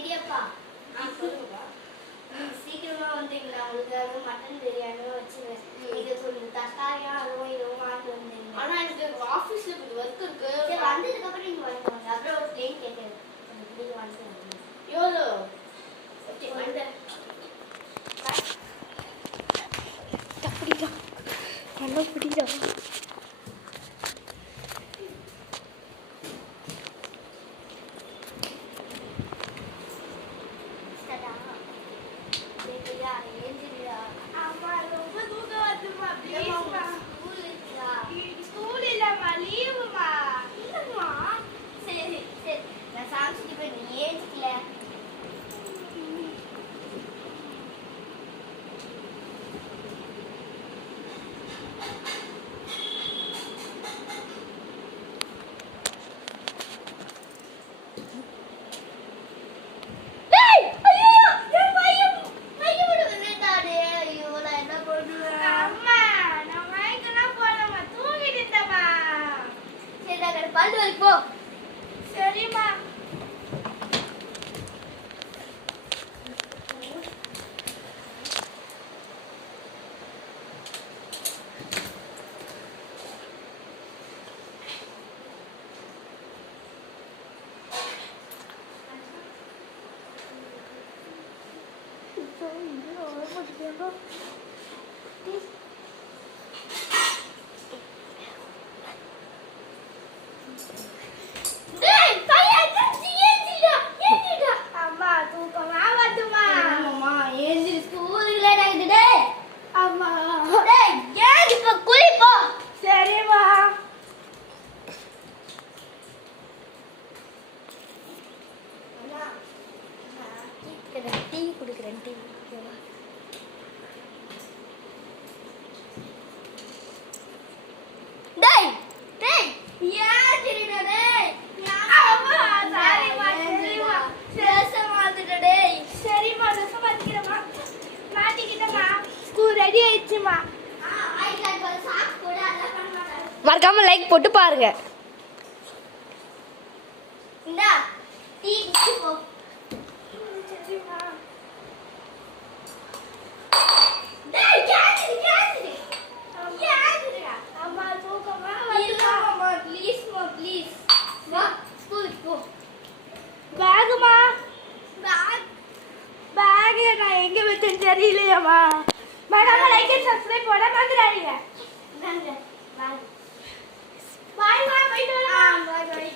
பெரியப்பா சொல்லுங்கப்பா. சீக்கிரமா வந்தீங்களா? உங்களுக்கு மட்டன் பிரியாணி வச்சுருவேன். இது சொல்லு தக்காளியா அதுவும் இதுவும் வாங்கிட்டு வந்தீங்க. ஆனா எனக்கு ஆஃபீஸ்ல கொஞ்சம் ஒர்க் இருக்கு. சரி வந்ததுக்கு அப்புறம் நீங்க வாங்கிட்டு வாங்க. அப்புறம் ஒரு பிளேன் கேட்குறது நீங்க வாங்கிட்டு வாங்க. எவ்வளோ? ஓகே வந்தேன். அப்படியா நல்லா பிடிக்கா ஸ்கூல் இல்லம்மா லீவுமா. இல்லம்மா சரி சரி நான் சாமிச்சிட்டு போய் நீ ஏஞ்சிக்கல. பல்லு வலிப்போ. சரிம்மா. டீ குடிக்கிறேன் டீ ஓகேவா டேய் டேய் யார் தெரியுடா டேய் அம்மா சாரிமா சரிமா சேச மாத்திட்ட டேய் சரிமா சேச மாத்திக்கிறமா மாட்டிக்கிட்டமா ஸ்கூல் ரெடி ஆயிடுச்சுமா ஐயா இப்ப சாக் போடு அதெல்லாம் பண்ண மாட்டாங்க மறக்காம லைக் போட்டு பாருங்க இந்தா டீ குடிச்சு போ சரிமா டேய் கேக்குது கேக்குது கேக்குதுடா அம்மா தூக்கமா இல்லம்மா ப்ளீஸ் வா ஸ்கூல் போ பேக்மா பேக் நான் எங்க வச்சேன்னு தெரியலையேம்மா மேடம் லைக் அண்ட் சப்ஸ்கிரைப் போட மறந்துடாதீங்க நன்றி பாய் பாய் போயிட்டு வரலாம் பாய் பாய்